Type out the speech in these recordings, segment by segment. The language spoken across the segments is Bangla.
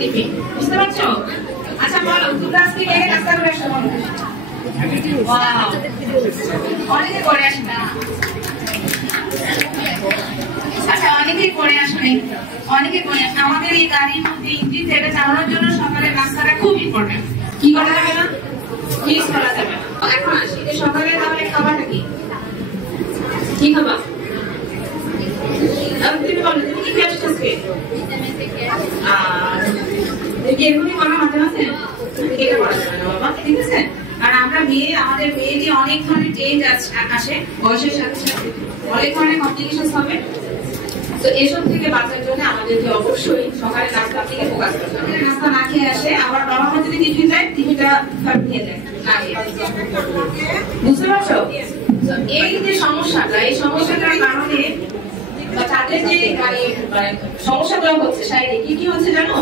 টিফিন, বুঝতে পারছো? আচ্ছা বলো, তোমরা আজকে কে নাস্তা করে আসছো? অনেকে করে আসে না। আচ্ছা, অনেকেই করে আসে, অনেকে করে আসে। আমাদের এই গাড়ির মধ্যে ইঞ্জিন থেকে চালানোর জন্য সকালের নাস্তাটা খুব ইম্পর্টেন্ট। কি করা যাবে না? মিস করা যাবে না। এখন আসি, সকালে তাহলে খাবারটা কি? কি খাবা? তুমি বলো, তুমি কি খেয়ে আসছো আজকে? এরকমই করা মাঝে মাঝে এটা করা যাবে না বাবা, ঠিক আছে? আর আমরা মেয়ে, আমাদের মেয়েদের অনেক ধরনের চেঞ্জ আসে বয়সের সাথে সাথে, অনেক ধরনের কমপ্লিকেশন হবে। তো এসব থেকে বাঁচার জন্য আমাদেরকে অবশ্যই সকালে নাস্তা থেকে ফোকাস করতে হবে। নাস্তা না খেয়ে আসে, আবার বাবা মা যদি টিফিন দেয়, টিফিনটা খেয়ে যায় না খেয়ে। বুঝতে পারছো? এই যে সমস্যাটা, এই সমস্যাটার কারণে তাদের যে সমস্যাগুলো হচ্ছে শারীরিক, কি কি হচ্ছে জানো?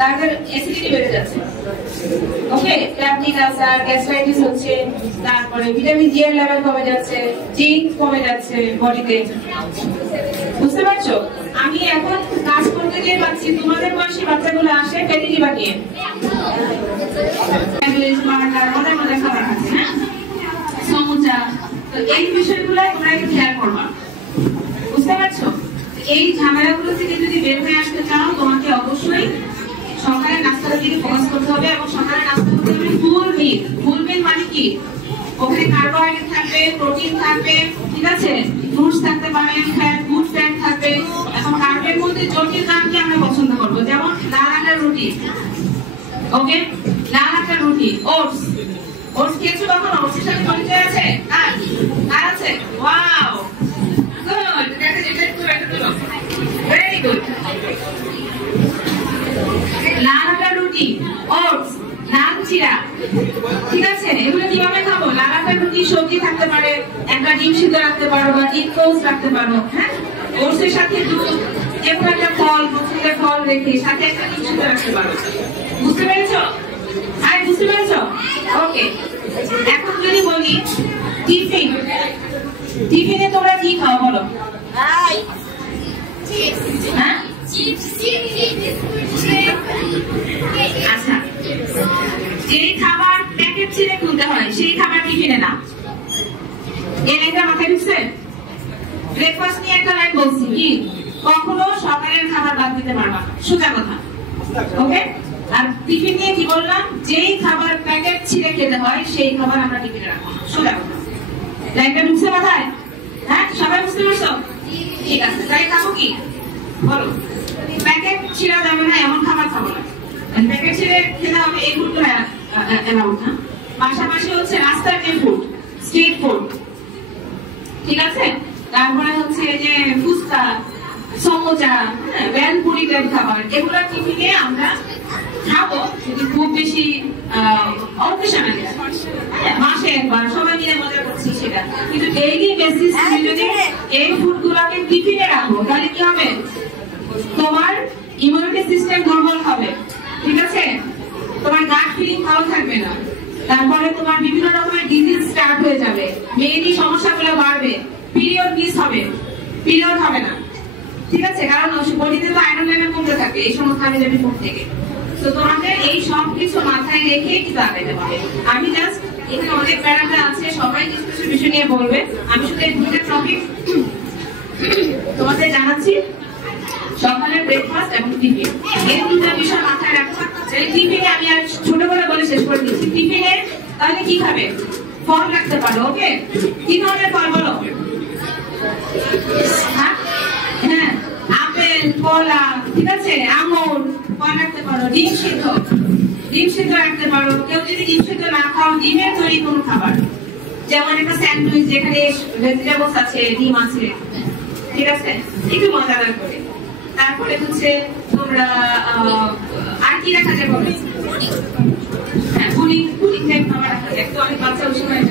তাদের অ্যাসিডিটি বেড়ে যাচ্ছে, ওকে, পেপটিক আলসার, গ্যাস্ট্রাইটিস হচ্ছে, তারপরে ভিটামিন ডি এর লেভেল কমে যাচ্ছে, জিঙ্ক কমে যাচ্ছে বডিতে। বুঝতে পারছো? আমি এখন কাজ করতে গিয়ে পাচ্ছি তোমাদের বয়সী বাচ্চাগুলো আসে পেটি লিভার নিয়ে, মজার মজার খাবার খাচ্ছে, হ্যাঁ, সমুচা। তো এই বিষয়গুলো তোমরা একটু খেয়াল করবা, বুঝতে পারছো? এই ঝামেলাগুলো থেকে যদি বের হয়ে আসতে চাও, তোমাকে অবশ্যই সকালের নাস্তার দিকে ফোকাস করতে হবে। এবং সকালের নাস্তা করতে হবে ফুল মিল। ফুল মিল মানে কি? ওখানে কার্বোহাইড্রেট থাকবে, প্রোটিন থাকবে, ঠিক আছে, ফ্রুটস থাকতে পারে, ফ্যাট, গুড ফ্যাট থাকবে। এখন কার্বের মধ্যে জটিল নামকে আমরা পছন্দ করবো, যেমন লাল আটার রুটি, ওকে, লাল আটার রুটি, ওটস। ওটস খেয়েছো কখনো? ওটসের সাথে পরিচয় আছে? আর আছে? Wow, good, very good. লাল আটার রুটি, ওটস, নান চিরা, ঠিক আছে? এগুলো কিভাবে খাবো? লাল আটার রুটি সবজি থাকতে পারে, একটা ডিম সিদ্ধ রাখতে পারো বা ডিম টোস্ট রাখতে পারো, হ্যাঁ, ওটসের সাথে দুধ, যেমন একটা ফল, পছন্দের ফল রেখে সাথে একটা ডিম সিদ্ধ রাখতে পারো। বুঝতে পেরেছো? আরে বুঝতে পেরেছো? ওকে। এখন যদি বলি টিফিন, টিফিনে তোমরা কি খাও বলো? হ্যাঁ, আচ্ছা, যে খাবার প্যাকেট ছিঁড়ে খুলতে হয় সেই খাবার টিফিনে না। এই লাইনটা মাথায় ঢুকছে? ব্রেকফাস্ট নিয়ে একটা লাইন বলছি, কি কখনো সকালের খাবার বাদ দিতে পারবা, সোজা কথা, ওকে? আর টিফিন নিয়ে কি বললাম? যেই খাবার প্যাকেট ছিঁড়ে খেতে হয় সেই খাবার আমরা টিফিনে রাখবো, সোজা কথা। লাইনটা ঢুকছে মাথায়? হ্যাঁ, সবাই বুঝতে পারছো? ঠিক আছে, তাই খাবো কি বলো? প্যাকেট ছিঁড়া যাবে না এমন খাবার খাবো না। প্যাকেট ছিঁড়ে খেতে হবে এই ফুডগুলো অ্যালাউড না। পাশাপাশি হচ্ছে রাস্তার যে ফুড, স্ট্রিট ফুড, ঠিক আছে? তারপরে হচ্ছে যে ফুচকা, সমোচা, ভেলপুরি টাইপ খাবার, এগুলো টিফিনে আমরা খাবো যদি খুব বেশি অকেশনালি, মাসে একবার সবাই মিলে মজা করছি সেটা। কিন্তু ডেইলি বেসিস তুমি যদি এই ফুডগুলোকে টিফিনে রাখো, তাহলে কি হবে? তোমার ইমিউনিটি সিস্টেম দুর্বল হবে, ঠিক আছে? তোমার গাট ফিলিং ভালো থাকবে না, তারপরে তোমার বিভিন্ন রকমের ডিজিজ স্টার্ট হয়ে যাবে, মেয়েরই সমস্যাগুলো বাড়বে, পিরিয়ড মিস হবে, পিরিয়ড হবে না, ঠিক আছে? কারণ বডিতে তো আয়রন লেভেল কমতে থাকে এই সমস্ত হাবিজাবি ফুড থেকে। তো তোমাদের এই সব কিছু মাথায় রেখে কিন্তু আগাতে হবে। আমি জাস্ট এখানে অনেক প্যারাগ্রাফ আছে, সবাই কিছু কিছু বিষয় নিয়ে বলবে, আমি শুধু এই দুটো টপিক তোমাদের জানাচ্ছি, সকালের ব্রেকফাস্ট এবং টিফিন, এই দুটো বিষয় মাথায় রাখো। টিফিনে আমি আর ছোট করে বলে শেষ করে দিচ্ছি। টিফিনে তাহলে কি খাবে? ফল রাখতে পারো, ওকে? কি ধরনের ফল বলো? হ্যাঁ, আপেল, কলা, ঠিক আছে, আঙুর, ফল রাখতে পারো। ডিম সিদ্ধ, ডিম সিদ্ধ রাখতে পারো। কেউ যদি ডিম সিদ্ধ না খাও, ডিমের তৈরি কোনো খাবার, যেমন একটা স্যান্ডউইচ যেখানে ভেজিটেবলস আছে, ডিম আছে, ঠিক আছে, একটু মজাদার করে। তারপরে হচ্ছে তোমরা আর কি রাখা যাবে? হ্যাঁ, পুডিং, পুডিং টাইপ খাবার রাখা যায়। তো অনেক বাচ্চা ওই সময়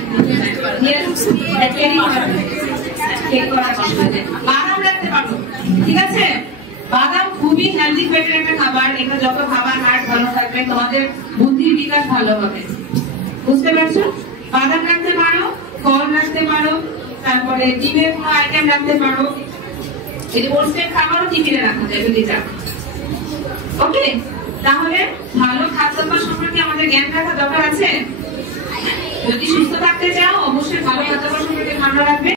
বাদাম রাখতে পারো, ঠিক আছে? বাদাম খুবই হেলদি ফ্যাটের একটা খাবার। এটা যত খাবার হার্ট ভালো থাকবে, তোমাদের বুদ্ধির বিকাশ ভালো হবে, বুঝতে পারছো? বাদাম রাখতে পারো, ফল রাখতে পারো, তারপরে ডিমের কোনো আইটেম রাখতে পারো। এই যে ওটসের খাবারও টিফিনে রাখা যায় যদি চাও, ওকে? তাহলে ভালো খাদ্যাভ্যাস সম্পর্কে আমাদের জ্ঞান রাখা দরকার আছে। যদি সুস্থ থাকতে চাও অবশ্যই ভালো খাদ্যাভ্যাস সম্পর্কে ধারণা রাখবে।